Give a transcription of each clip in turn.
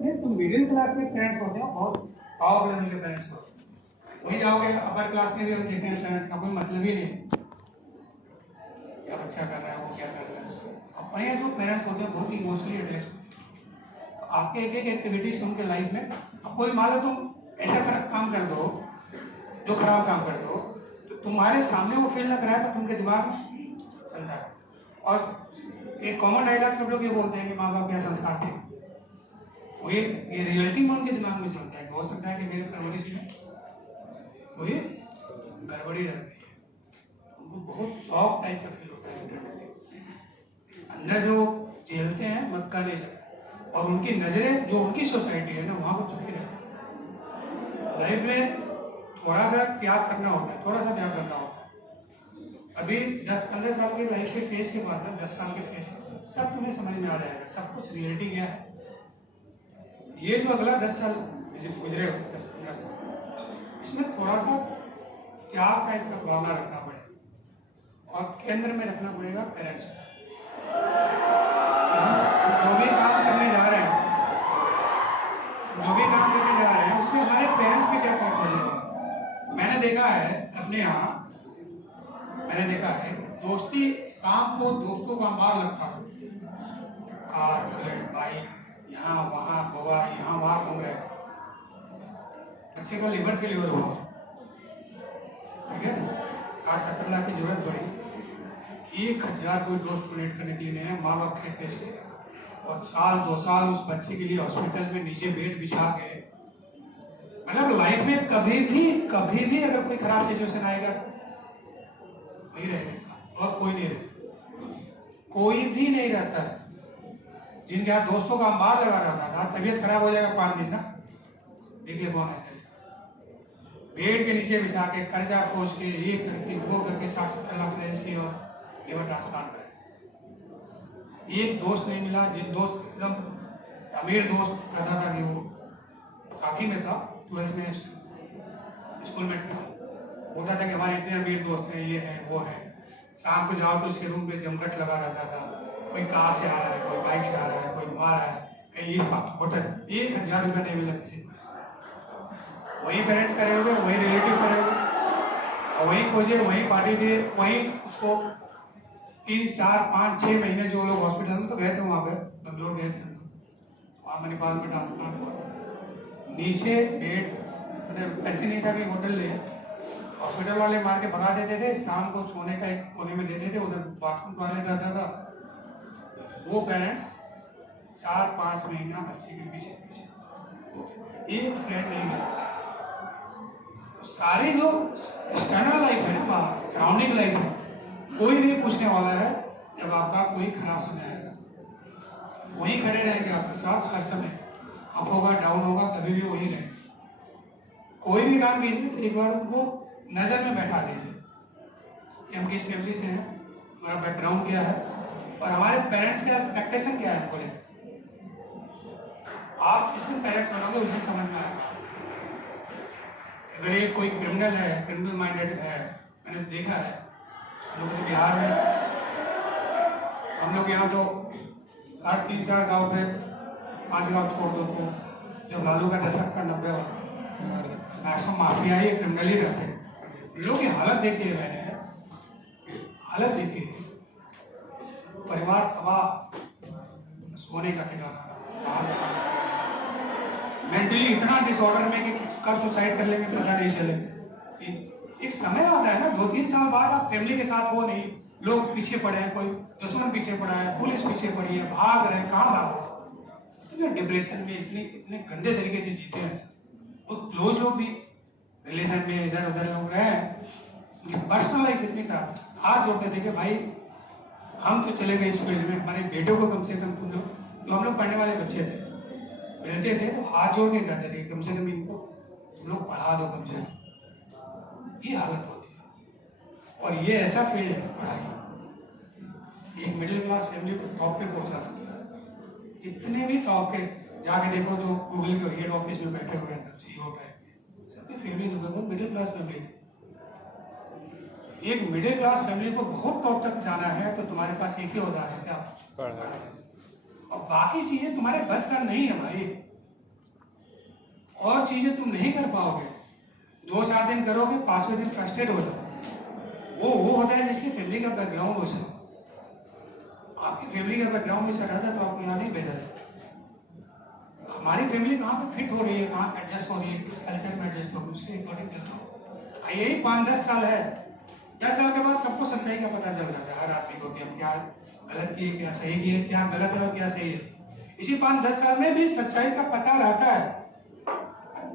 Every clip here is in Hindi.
नहीं तो मिडिल क्लास के पेरेंट्स होते हैं बहुत टॉप लेवल के पेरेंट्स होते हैं। वही जाओगे अपर क्लास में भी हम देखे हैं पेरेंट्स का कोई मतलब ही नहीं, क्या बच्चा कर रहा है वो क्या कर रहा है। अपने जो पेरेंट्स होते हैं बहुत इमोशनली अटैच होते हैं। तो आपके एक एक एक्टिविटीज उनके लाइफ में, अब कोई मान लो तुम ऐसा काम कर दो जो खराब काम कर दो, तो तुम्हारे सामने वो फील ना कराए पर तुमके दिमाग में चलता है। और एक कॉमन डायलॉग सब लोग ये बोलते हैं कि माँ बाप क्या संस्कार थे, वो ये रियलिटी में उनके दिमाग में चलता है कि हो सकता है कि मेरे परवरिश में कोई गड़बड़ी रह गई है। उनको बहुत सॉफ्ट टाइप का फील होता है अंदर, जो झेलते हैं मत कर नहीं सकते। और उनकी नजरें जो उनकी सोसाइटी है ना वहाँ पर चुपी रहती है। लाइफ में थोड़ा सा त्याग करना होता है, थोड़ा सा त्याग करना होता है। अभी 10-15 साल की लाइफ के फेज के बाद में 10 साल के फेज के बाद सब तुम्हें समझ में आ जाएगा सब कुछ रियलिटी क्या है। ये जो अगला 10 साल गुजरे हो 10-15 साल, इसमें थोड़ा सा त्याग टाइप का भावना रखना पड़ेगा और केंद्र में रखना पड़ेगा पेरेंट्स को। जो भी काम करने जा रहे हैं, उससे हमारे पेरेंट्स पे क्या फर्क पड़ेगा। मैंने देखा है अपने यहाँ, मैंने देखा है दोस्ती काम को दोस्तों का अंबार लगता है, कार बुलेट बाइक यहाँ वहाँ गोवा यहाँ वहाँ घूम रहे, बच्चे को लिवर फेलियर हुआ, ठीक है 60-70 लाख की जरूरत पड़ी, 1000 कोई दोस्त डोनेट करने के लिए नहीं है, माँ बाप के पेश के, और 1-2 साल उस बच्चे के लिए हॉस्पिटल में नीचे बेड बिछा के। मतलब लाइफ में कभी भी अगर कोई खराब सिचुएशन आएगा नहीं रहेगा और कोई नहीं रहेगा, कोई भी नहीं रहता है। जिनके यहाँ दोस्तों का अंबार लगा रहता था, तबीयत खराब हो जाएगा 5 दिन ना, देख ले कौन है बेड के नीचे बिछा के कर्जा खोज के ये करके वो करके 60-70 लाख रेंज की और लिवर ट्रांसप्लांट करे। एक दोस्त नहीं मिला, जिन दोस्त एकदम अमीर दोस्त कहता था कि वो काफी में था 12th में स्कूल में था, बोलता था कि हमारे इतने अमीर दोस्त हैं, ये है वो है। शाम को जाओ तो इसके रूम पे जमघट लगा रहता था, कोई कार से आ रहा है, कोई बाइक से आ रहा है, कोई घुमा रहा है, कहीं होटल 1000 रुपया नहीं मिला किसी को। वही पेरेंट्स करे हुए, वही रिलेटिव करे हुए, और वही खोजे, वही पार्टी दिए, वही उसको 3-4-5-6 महीने जो लोग हॉस्पिटल में तो गए थे, वहाँ पे बंगलोर गए थे, वहाँ मणिपाल में ट्रांसप्लांट हुआ, नीचे बेड, ऐसे नहीं था कि होटल ले, हॉस्पिटल वाले मार के भगा देते थे, शाम को सोने का एक कोने में देते थे, उधर बाथरूम टॉयलेट रहता था। वो पेरेंट्स 4-5 महीना बच्चे के पीछे एक फ्रेंड नहीं मिलता। सारी जो एक्सटर्नल लाइफ है ना, सराउंडिंग लाइफ है, कोई नहीं पूछने वाला है। जब आपका कोई खराब समय आएगा वही खड़े रहेंगे आपके साथ हर समय, अप होगा डाउन होगा तभी भी वही रहेंगे। कोई भी काम कीजिए तो एक बार उनको नजर में बैठा लीजिए कि हम किस फैमिली से हैं, हमारा बैकग्राउंड क्या है और हमारे पेरेंट्स के एक्सपेक्टेशन क्या है। बोले आप जिसमें पेरेंट्स बनोगे उसे समझ में आएगा। अगर ये कोई क्रिमिनल है, क्रिमिनल माइंडेड है, मैंने देखा है हम लोग बिहार में, हम लोग यहाँ तो हर 3-4 गाँव पे 5 गाँव छोड़ दो तो जब लालू का दशक था 90 वाला, मैक्सिमम माफिया ही क्रिमिनल ही रहते हैं। लोगों की हालत देखिए, मैंने हालत देखी, परिवार तबाह, सोने का ठिकाना, मेंटली इतना डिसऑर्डर में कि कब सुसाइड कर लेंगे पता नहीं चले। एक समय आता है ना 2-3 साल बाद आप फैमिली के साथ हो नहीं, लोग पीछे पड़े हैं, कोई दुश्मन पीछे पड़ा है, पुलिस पीछे पड़ी है, भाग रहे हैं, कहाँ भागो, तो डिप्रेशन में इतने गंदे तरीके से जीते हैं। और क्लोज लोग भी रिलेशन में इधर उधर लोग रहे, उनकी पर्सनल लाइफ इतनी खराब। हाथ जोड़ते थे कि भाई हम तो चले गए इस फील्ड में, हमारे बेटों को कम से कम तुम लोग, जो हम लोग पढ़ने वाले बच्चे थे, मिलते थे तो हाथ जोड़ के कहते थे कम से कम इनको तुम लोग पढ़ा दो कम से कम। ये हालत होती है और ये ऐसा फील्ड है पढ़ाई, एक मिडिल क्लास फैमिली को टॉप पे पहुंचा सकता है। जितने भी टॉप के जाके देखो जो गूगल के हेड ऑफिस में बैठे हुए हैं सब CEO टाइप के, सबकी फैमिली देखो मिडिल क्लास फैमिली। एक मिडिल क्लास फैमिली को बहुत टॉप तक जाना है तो तुम्हारे पास एक ही औजार है क्या, पढ़ाई। और बाकी चीजें तुम्हारे बस का नहीं है भाई। और चीजें तुम नहीं कर पाओगे, 2-4 दिन करोगे, 5वें दिन फ्रस्ट्रेट हो जाओ। वो होता है जिसकी फैमिली का बैकग्राउंड वैसा। आपकी फैमिली का बैकग्राउंड वैसा रहता है तो आपको यहाँ नहीं भेजा जाए। हमारी फैमिली कहाँ पे फिट हो रही है, कहाँ एडजस्ट हो रही है, किस कल्चर में एडजस्ट हो रही है, उसके अकॉर्डिंग चल रहा हो। यही 5-10 साल है, 10 साल के बाद सबको सच्चाई का पता चल जाता है हर आदमी को कि हम क्या गलत किए, क्या सही किए, क्या गलत है और क्या सही है। इसी 5-10 साल में भी सच्चाई का पता रहता है,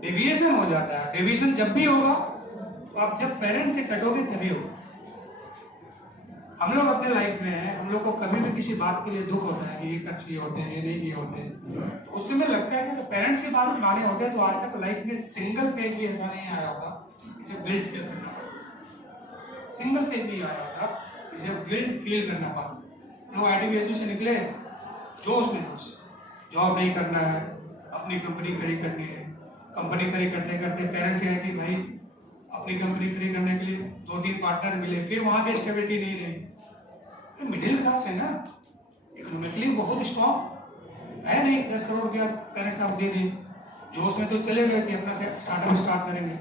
डेविएशन हो जाता है। डेविएशन जब भी होगा तो आप जब पेरेंट्स से कटोगे तभी होगा। हम लोग अपने लाइफ में हैं, हम लोग को कभी भी किसी बात के लिए दुख होता है कि ये कर किए होते हैं, ये नहीं किए होते हैं, तो उस समय लगता है कि पेरेंट्स की बात माने होते हैं तो आज तक लाइफ में सिंगल फेज भी ऐसा नहीं आया होगा इसे गिल्ट फील करना पड़ा। सिंगल फेज नहीं आया होगा इसे गिल्ट फील करना पड़ा। लोग आईटी बेसिस से निकले, जोश में जोश, जॉब नहीं करना है, अपनी कंपनी खड़ी करनी है। कंपनी खड़ी करते करते पेरेंट्स कहे कि भाई अपनी कंपनी खड़ी करने के लिए 2-3 पार्टनर मिले, फिर वहां पे स्टेबिलिटी नहीं रही। मिडिल क्लास है ना, इकोनॉमिकली बहुत स्ट्रॉन्ग है नहीं, 10 करोड़ रुपया पेरेंट्स आप दे दिए, जोश में तो चले गए कि अपना स्टार्टअप स्टार्ट करेंगे,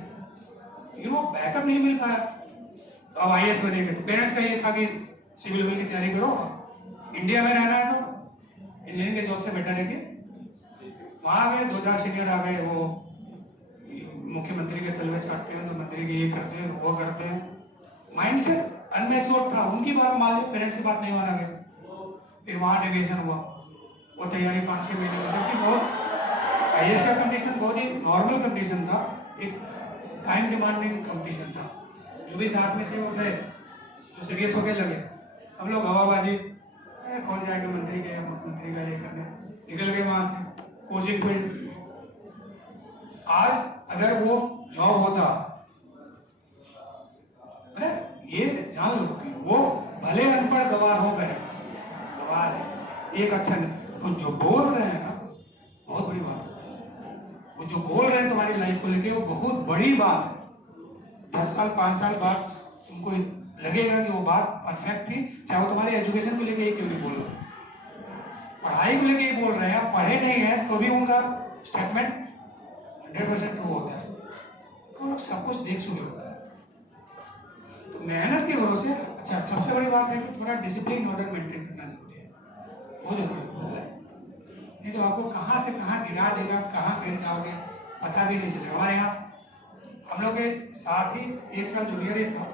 लेकिन वो बैकअप नहीं मिल पाया। तो अब IAS बनेंगे तो पेरेंट्स का ये था कि सिविल की तैयारी करो, इंडिया में रहना है तो इंजीनियरिंग के जॉब से बेटर है कि वहां गए, 2-4 सीनियर आ गए, वो मुख्यमंत्री के तलवे चाटते हैं तो मंत्री की ये करते हैं वो करते हैं। माइंडसेट अनमेच्योर था, उनकी बात मान ली, पेरेंट्स की बात नहीं माना गया, फिर वहां डेविएशन हुआ। वो तैयारी 5-6 महीने में, जबकि बहुत IAS का कंडीशन बहुत ही नॉर्मल कंडीशन था, एक टाइम डिमांडिंग कंपटीशन था। जो भी साथ में थे वो गए, जो सीरियस होकर लगे, हम लोग हवाबाजी, कौन जाएगा मंत्री के मुख्यमंत्री का ये करने, निकल गए वहां से कोचिंग फील्ड। आज अगर वो जॉब होता, अरे ये जान लो कि वो भले अनपढ़ गवार हो, पेरेंट्स गवार है, एक अच्छा नहीं, तो जो बोल रहे हैं ना बहुत बड़ी बात है। वो जो बोल रहे हैं तुम्हारी लाइफ को लेके वो बहुत बड़ी बात है। 10 साल 5 साल बाद तुमको लगेगा कि वो बात परफेक्ट थी, चाहे वो तुम्हारी एजुकेशन को लेके क्यों नहीं बोल रहे, पढ़ाई को लेके बोल रहे हैं, आप पढ़े नहीं है तो भी उनका स्टेटमेंट 100% ट्रू होता है। वो लोग सब कुछ देख चुके होता है, तो मेहनत के भरोसे। अच्छा, सबसे बड़ी बात है कि थोड़ा डिसिप्लिन ऑर्डर मेंटेन करना जरूरी है, बहुत जरूरी होता है। नहीं तो आपको कहाँ से कहाँ गिरा देगा, कहाँ गिर जाओगे पता भी नहीं चलेगा। हमारे यहाँ हम लोग के साथ ही 1 साल जूनियर ही था,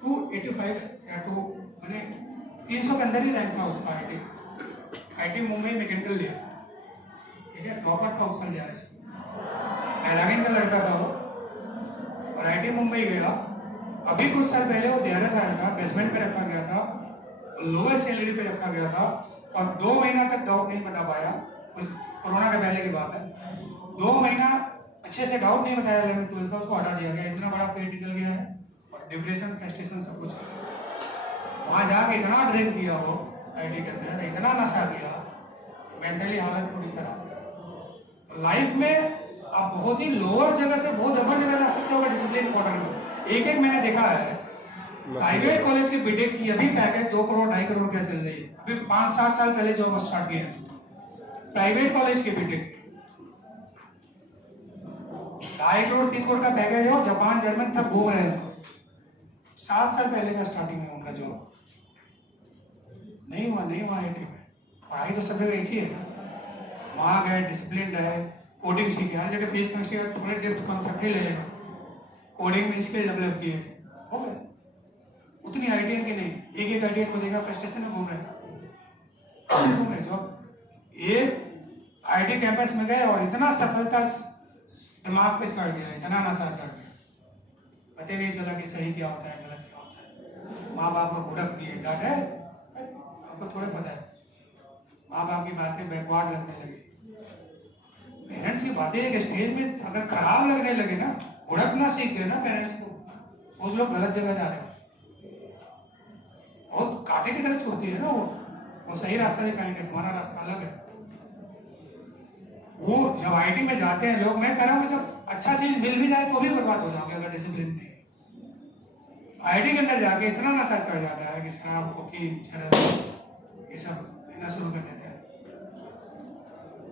285 या 2 मैंने 300 के अंदर ही रैंक था उसका। IT मुंबई मैकेनिकल लिया, ठीक है, टॉपर था उस साल JRS, एलागिन का लड़का था वो, और IT मुंबई गया। अभी कुछ साल पहले वो JRS आया था, बेसमेंट पे रखा गया था, लोएस्ट सैलरी पे रखा गया था, और 2 महीना तक डाउट नहीं बता पाया। कोरोना के पहले की बात है, 2 महीना अच्छे से डाउट नहीं बताया 11th-12th का, उसको हटा दिया गया। इतना बड़ा पेट निकल गया है और डिप्रेशन फ्रस्ट्रेशन सब कुछ। वहाँ जाके इतना ड्रिंक किया वो IT के अंदर, इतना नशा किया, मेंटली हालत पूरी खराब। लाइफ में आप बहुत ही लोअर जगह से बहुत अपर जगह जा सकते हो डिसिप्लिन ऑर्डर में। एक मैंने देखा है प्राइवेट कॉलेज के बीटेक की अभी पैकेज 2 करोड़ 2.5 करोड़ रुपया चल रही है। अभी 5-7 साल पहले जॉब स्टार्ट किया है प्राइवेट कॉलेज के बीटेक, 2.5 करोड़ 3 करोड़ का पैकेज है, और जापान जर्मन सब घूम रहे हैं। 7 साल पहले का स्टार्टिंग है उनका जॉब। नहीं हुआ IT में। पढ़ाई तो सब जगह एक ही है ना, वहाँ गए, डिसिप्लिन रहे, कोडिंग सीखे, हर जगह फेस केमिस्ट्री का थोड़े डेप्थ कॉन्सेप्ट ही ले, कोडिंग में स्किल डेवलप किए, हो गए। उतनी आइडिया की नहीं, एक आइडिया को देखा फ्रस्ट्रेशन में घूम रहे जॉब। ये IT कैंपस में गए और इतना सफलता दिमाग पे चढ़ गया, इतना नशा चढ़ गया, पता नहीं चला कि सही क्या होता है गलत क्या होता है। माँ बाप को भुड़क दिए, डांटे, आपको थोड़े पता है, माँ बाप की बातें बैकवर्ड लगने लगी। पेरेंट्स की बातें एक स्टेज में अगर खराब लगने लगे ना, भुड़कना सीख गए ना पेरेंट्स को, उस लोग गलत जगह जा रहे हो, बहुत कांटे की तरह छोड़ती है ना वो सही रास्ता दिखाएंगे, तुम्हारा रास्ता अलग है। वो जब IT में जाते हैं लोग, मैं कह रहा हूँ जब अच्छा चीज मिल भी जाए तो भी बर्बाद हो जाओगे अगर डिसिप्लिन नहीं है। IT के अंदर जाके इतना नशा चढ़ जाता है कि शराब, कोकीन, चरस ये सब पीना शुरू कर देते हैं।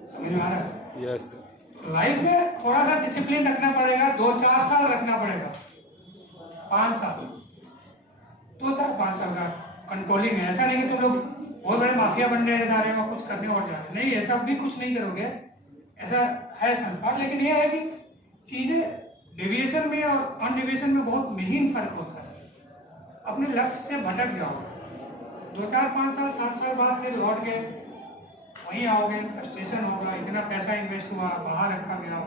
समझ में आ रहा है? यस। लाइफ में थोड़ा सा डिसिप्लिन रखना पड़ेगा, 2-4 साल रखना पड़ेगा, 5 साल, 2-4-5 साल का कंट्रोलिंग है। ऐसा नहीं कि तुम लोग बहुत बड़े माफिया बनने जा रहे हो, कुछ करने और जा रहे हो, नहीं, ऐसा भी कुछ नहीं करोगे, ऐसा है संस्कार। लेकिन यह है कि चीजें डेविएशन में और अनडेविएशन में बहुत महीन फर्क होता है। अपने लक्ष्य से भटक जाओ, 2-4-5 साल 7 साल बाद फिर लौट के वहीं आओगे, फ्रस्ट्रेशन होगा, इतना पैसा इन्वेस्ट हुआ, बाहर रखा गया,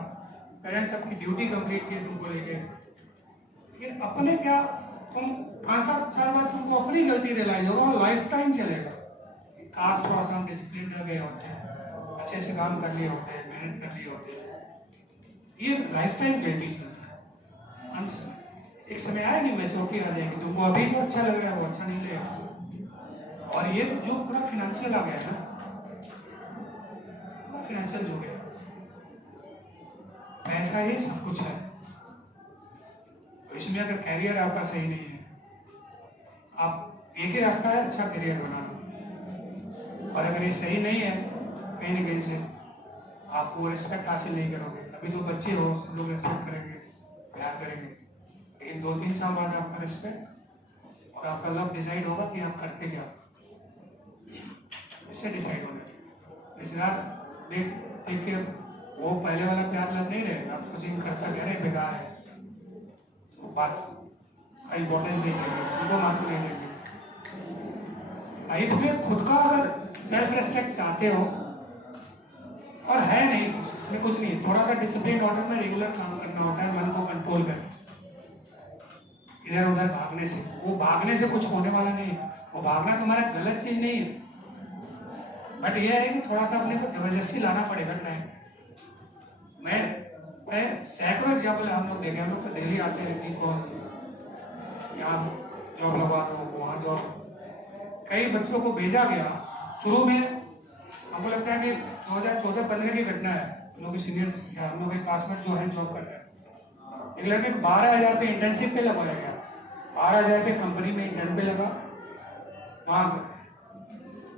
पेरेंट्स अपनी ड्यूटी कंप्लीट की तुमको लेके, लेकिन अपने क्या, तुम 5-7 साल बाद तुमको अपनी गलती रियलाइज होगा और लाइफ टाइम चलेगा। काश थोड़ा सा हम डिसिप्लिन रह गए होते हैं, अच्छे से काम कर लिए होते हैं, मेहनत कर लिए होते हैं, ये लाइफ टाइम गिल्टी चलता है। हम एक समय आएगी, मैच्योरिटी आ जाएगी, तुमको अभी जो अच्छा लग रहा है वो अच्छा नहीं लगेगा। और ये जो पूरा फिनेंशियल आ गया ना, पूरा फिनेंशियल जो गया, पैसा ही सब कुछ है। तो इसमें अगर कैरियर आपका सही नहीं है, आप एक ही रास्ता है अच्छा करियर बनाना, और अगर ये सही नहीं है कहीं ना कहीं से आप वो रिस्पेक्ट हासिल नहीं करोगे। अभी तो बच्चे हो, सब लोग रिस्पेक्ट करेंगे, प्यार करेंगे, लेकिन 2-3 साल बाद आपका रिस्पेक्ट और आपका लव डिसाइड होगा कि आप करते क्या, इससे डिसाइड होना चाहिए। रिश्तेदार देख के वो पहले वाला प्यार लव नहीं रहेगा, आप सोचेंगे करता क्या है, बेकार है, तो बात इंपॉर्टेंस नहीं देंगे, उनको माथू नहीं देंगे। लाइफ में खुद का अगर सेल्फ रेस्पेक्ट चाहते हो, और है नहीं कुछ, इसमें कुछ नहीं है, थोड़ा सा डिसिप्लिन ऑर्डर में रेगुलर काम करना होता है, मन को कंट्रोल करके, इधर उधर भागने से, वो भागने से कुछ होने वाला नहीं है, वो भागना तुम्हारा गलत चीज नहीं है, बट ये है कि थोड़ा सा अपने को जबरदस्ती लाना पड़ेगा टाइम। मैं सैकड़ों एग्जाम्पल हम लोग देखे, हम लोग तो डेली आते हैं कि यहाँ जॉब लगवा दो, वहाँ जॉब, कई बच्चों को भेजा गया। शुरू में हमको लगता है कि 2014-15 की घटना है, हम लोग के सीनियर्स, हम लोग के क्लासमेट जो है जॉब कर रहे हैं, एक लड़के 12,000 रुपये इंटर्नशिप पे लगवाया गया, 12,000 रुपये कंपनी में इंटर्न पे लगा, वहाँ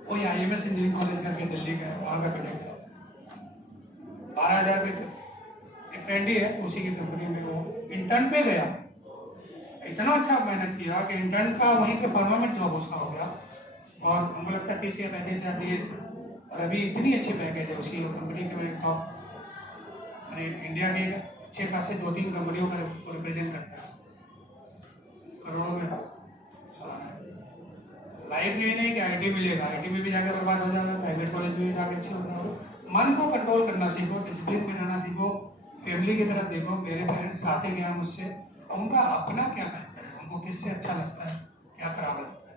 वही IMS इंजीनियरिंग कॉलेज करके दिल्ली का है, वहाँ का कनेक्ट था। 12,000 रुपये, एक फ्रेंड ही है, उसी की कंपनी में वो इंटर्न पे गया, इतना अच्छा मेहनत किया कि इंटर्न का वहीं पे परमानेंट जॉब उसका हो गया, और हमको लगता है 30 या 35,000 दिए थे, और अभी इतनी अच्छी पैकेज है उसकी, कंपनी के में टॉप, इंडिया के अच्छे खासे 2-3 कंपनियों का रिप्रेजेंट करता है, करोड़ों में सालाना। लाइफ ये नहीं कि IT मिलेगा, IT में भी जाकर बर्बाद हो जाएगा, प्राइवेट कॉलेज में भी जाकर अच्छे हो जाएगा। मन को कंट्रोल करना सीखो, डिसिप्लिन में रहना सीखो, फैमिली की तरफ देखो। मेरे पेरेंट्स आते गए मुझसे, उनका अपना क्या कल्चर है, उनको किससे अच्छा लगता है, क्या खराब लगता है,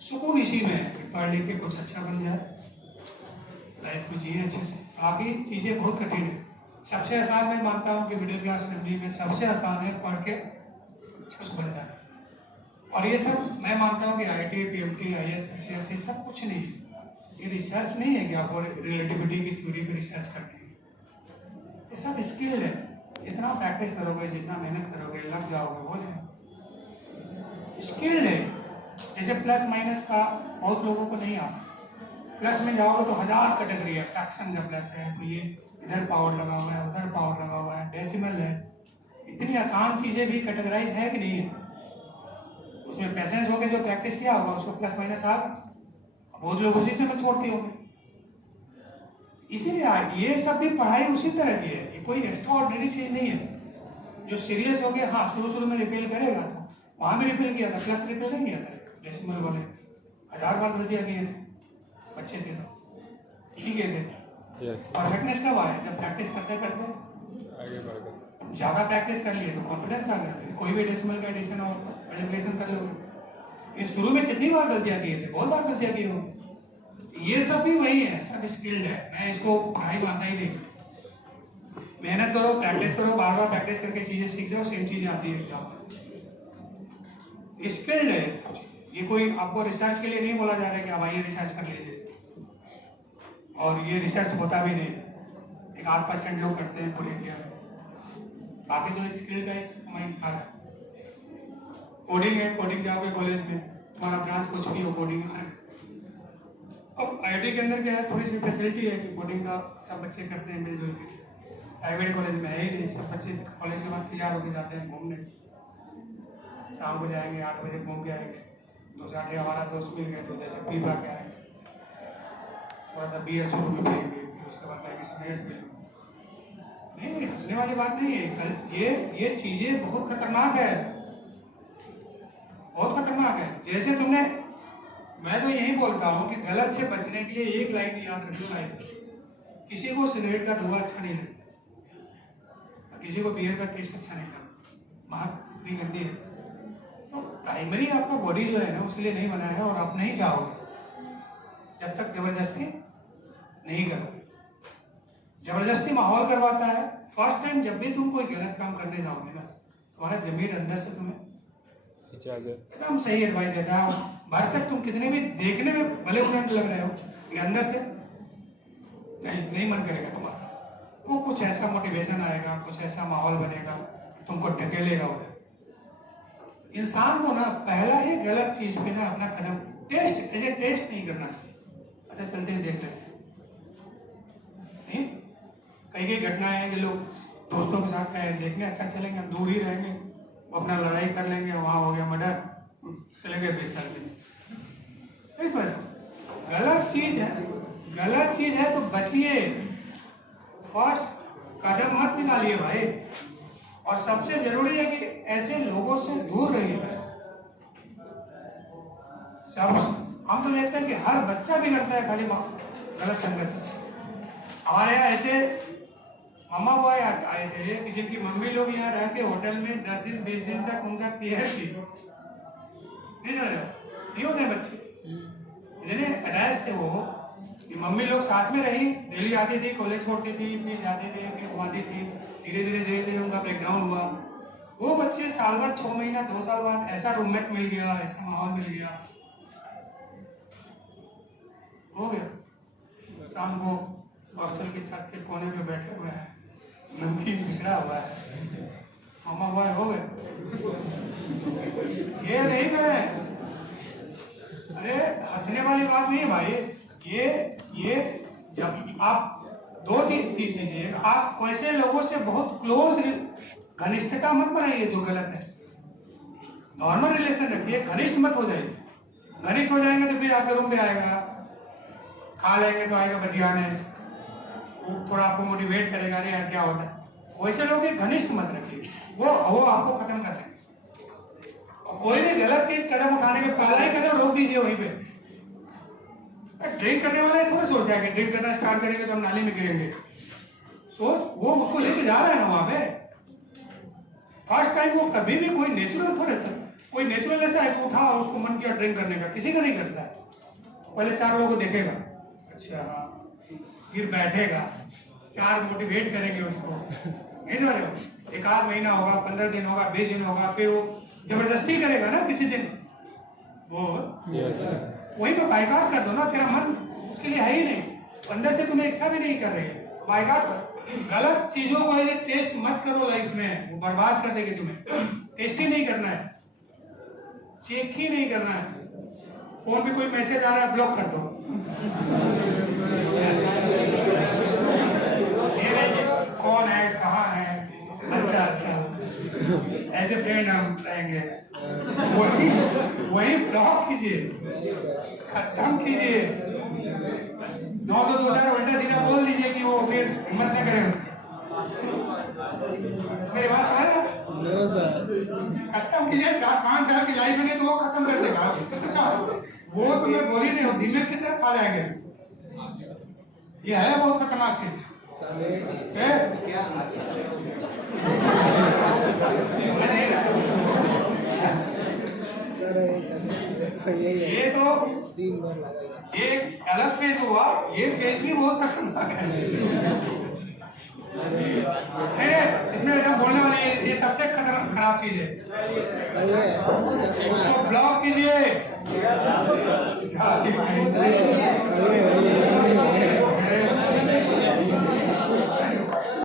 सुकून इसी में है, पढ़ लिख के कुछ अच्छा बन जाए, लाइफ को जिए अच्छे से। बाकी चीजें बहुत कठिन है, सबसे आसान मैं मानता हूँ कि मिडिल क्लास फैमिली में सबसे आसान है पढ़ के कुछ बन जाना, और ये सब मैं मानता हूँ कि IIT, PMT, IAS, PCS ये सब कुछ नहीं है, ये रिसर्च नहीं है कि आपको रिलेटिविटी की थ्योरी पे रिसर्च करनी है, ये सब स्किल है, जितना प्रैक्टिस करोगे, जितना मेहनत करोगे, लग जाओगे, वो नहीं स्किल्ड है। जैसे प्लस माइनस का बहुत लोगों को नहीं आता, प्लस में जाओगे तो 1000 कैटेगरी है, फ्रैक्शन का प्लस है तो ये इधर पावर लगा हुआ है, उधर पावर लगा हुआ है, डेसिमल है, इतनी आसान चीजें भी कैटेगराइज है कि नहीं है, उसमें पेशेंस होके जो प्रैक्टिस किया होगा उसको प्लस माइनस आ गया, बहुत लोग उसी से में छोड़ते होंगे। इसीलिए ये सब भी पढ़ाई उसी तरह की है, ये कोई एक्स्ट्रा ऑर्डिनरी चीज नहीं है। जो सीरियस हो गया, हाँ शुरू में रिपील करेगा, तो वहां भी रिपील किया था, प्लस रिपील नहीं किया था, डेसिमल वाले 1000 बार गलतियां किए थे, बच्चे थे तो ठीक है थे। परफेक्टनेस कब आया, जब प्रैक्टिस करते करते आगे बढ़ गए, ज्यादा प्रैक्टिस कर लिए तो कॉन्फिडेंस आ गया, कोई भी डेसिमल का एडिशन और मल्टीप्लिकेशन कर लोगे। ये शुरू में कितनी बार गलतियां किए थे, बहुत बार गलतियां की होंगी, ये सब भी वही है, सब स्किल्ड है, मैं इसको पढ़ाई मानता ही नहीं। मेहनत करो, प्रैक्टिस करो, बार बार प्रैक्टिस करके चीजें सीख जाओ, सेम चीजें आती है एग्जाम में, स्किल्ड है सब चीजें। ये कोई आपको रिसर्च के लिए नहीं बोला जा रहा है कि आप आइए रिसर्च कर लीजिए, और ये रिसर्च होता भी नहीं, 1-8% लोग करते हैं पूरे इंडिया में, बाकी तो स्किल का एक हमारी भाग है। कोडिंग है, कोडिंग जाओगे कॉलेज में, तुम्हारा ब्रांच कुछ भी हो, कोडिंग अब IIT के अंदर क्या है, थोड़ी सी फैसिलिटी है कि कोडिंग का सब बच्चे करते हैं मिलजुल के। प्राइवेट कॉलेज में है ही नहीं, सब बच्चे कॉलेज के बाद तैयार होकर जाते हैं घूमने, शाम को जाएंगे 8 बजे घूम के आएंगे, 2 हमारा दोस्त मिल गए तो जैसे पी पा के आएंगे, थोड़ा सा बियर शुरू में पिएंगे, फिर उसके बाद जाएंगे सिगरेट पी लेंगे। नहीं, हंसने वाली बात नहीं है, ये चीजें बहुत खतरनाक है, बहुत खतरनाक है। जैसे तुमने, मैं तो यही बोलता हूँ कि गलत से बचने के लिए एक लाइन याद रखो लाइफ में, किसी को सिगरेट का धुआं अच्छा नहीं लगता, किसी को बियर का टेस्ट अच्छा नहीं लगता, महक इतनी गंदी है। तो प्राइमरी आपका बॉडी जो है ना उसके लिए नहीं बना है, और आप नहीं चाहोगे जब तक जबरदस्ती नहीं करोगे। जबरदस्ती माहौल करवाता है। फर्स्ट टाइम जब भी तुम कोई गलत काम करने जाओगे ना, तुम्हारा जमीन अंदर से तुम्हें एकदम सही एडवाइस देता है। भरसक तुम कितने भी देखने में भले उन्हें लग रहे हो, ये अंदर से नहीं मन करेगा तुम्हारा। वो कुछ ऐसा मोटिवेशन आएगा, कुछ ऐसा माहौल बनेगा, तुमको ढकेलेगा उधर। इंसान को ना पहला ही गलत चीज पे ना अपना कदम टेस्ट नहीं करना चाहिए। अच्छा चलते हैं, देख लेते हैं। नहीं, कई घटनाएं ये लोग दोस्तों के साथ देखने अच्छा चलेंगे, हम दूर ही रहेंगे, वो अपना लड़ाई कर लेंगे, वहां हो गया मर्डर, चले गए 20 साल के। इस वजह गलत चीज है तो बचिए, फर्स्ट कदम मत निकालिए भाई। और सबसे जरूरी है कि ऐसे लोगों से दूर रहिए भाई। सब हम तो देखते हैं कि हर बच्चा भी करता है खाली गलत संगत से। हमारे यहाँ ऐसे मम्मा बॉय आए थे कि जिनकी मम्मी लोग यहाँ रह के होटल में 10 दिन 20 दिन तक उनका केयर थी। नहीं होते बच्चे इतने अटैच थे वो कि मम्मी लोग साथ में रही, डेली आती थी, कॉलेज छोड़ती थी, फिर जाती थी, फिर घुमाती थी। धीरे धीरे उनका ब्रेकडाउन हुआ। वो बच्चे साल भर 6 महीना 2 साल बाद ऐसा रूममेट मिल गया, ऐसा माहौल मिल गया, हो गया। शाम को हॉस्टल के छत के कोने पे बैठे हुए हैं, नमकीन बिखरा हुआ है, मामा बॉय हो गए। ये नहीं करें। अरे हंसने वाली बात नहीं है भाई। ये जब आप 2-3 चीजें, आप वैसे लोगों से बहुत क्लोज घनिष्ठता मत बनाइए जो गलत है। नॉर्मल रिलेशन रखिए, घनिष्ठ मत हो जाइए। घनिष्ठ हो जाएंगे तो फिर आपके रूम पे आएगा, खा लेंगे तो आएगा बतियाने, थोड़ा आपको मोटिवेट करेगा, अरे यार क्या होता है। वैसे लोग घनिष्ठ मत रखिए, वो आपको खत्म कर देंगे। और कोई भी गलत चीज कदम उठाने के पहला ही कदम रोक दीजिए वहीं पे। ड्रिंक करने वाला थोड़ा सोचता है कि ड्रिंक करना स्टार्ट करेंगे तो हम नाली में गिरेंगे। सोच, वो उसको लेके जा रहा है ना वहां पे। फर्स्ट टाइम वो कभी भी कोई नेचुरल ऐसा है कि उठा और उसको मन किया ड्रिंक करने का, किसी का नहीं करता है। पहले 4 लोगों को देखेगा, अच्छा हाँ, फिर बैठेगा, 4 मोटिवेट करेंगे उसको, नहीं समझ रहे हो। 1 महीना होगा, 15 दिन होगा, 20 दिन होगा, फिर वो जबरदस्ती करेगा ना किसी दिन, वो वही पे बाइकाट कर दो ना। तेरा मन उसके लिए है ही नहीं, अंदर से तुम्हें इच्छा भी नहीं कर रही है, बाइकाट कर। गलत चीजों को ये टेस्ट मत करो लाइफ में, वो बर्बाद कर देगी तुम्हें। टेस्ट ही नहीं करना है, चेक ही नहीं करना है। फोन पे कोई मैसेज आ रहा है, ब्लॉक कर दो। कौन है, कहाँ है, अच्छा एज ए फ्रेंड हम रहेंगे, वही ब्लॉक कीजिए, खत्म कीजिए। 9 तो 2000 उल्टा सीधा बोल दीजिए कि वो फिर हिम्मत न करे उसकी। मेरी बात समझ रहे? खत्म कीजिए। 4-5 साल की लाइफ में तो वो खत्म कर देगा। अच्छा, वो तुम्हें बोली नहीं हो, दिमाग की तरह खा जाएंगे इसको। ये है बहुत खतरनाक चीज। ये तो एक अलग फेज हुआ, ये फेज भी बहुत खतरनाक है। इसमें एकदम बोलने वाली ये सबसे खराब चीज है, उसको ब्लॉक कीजिए।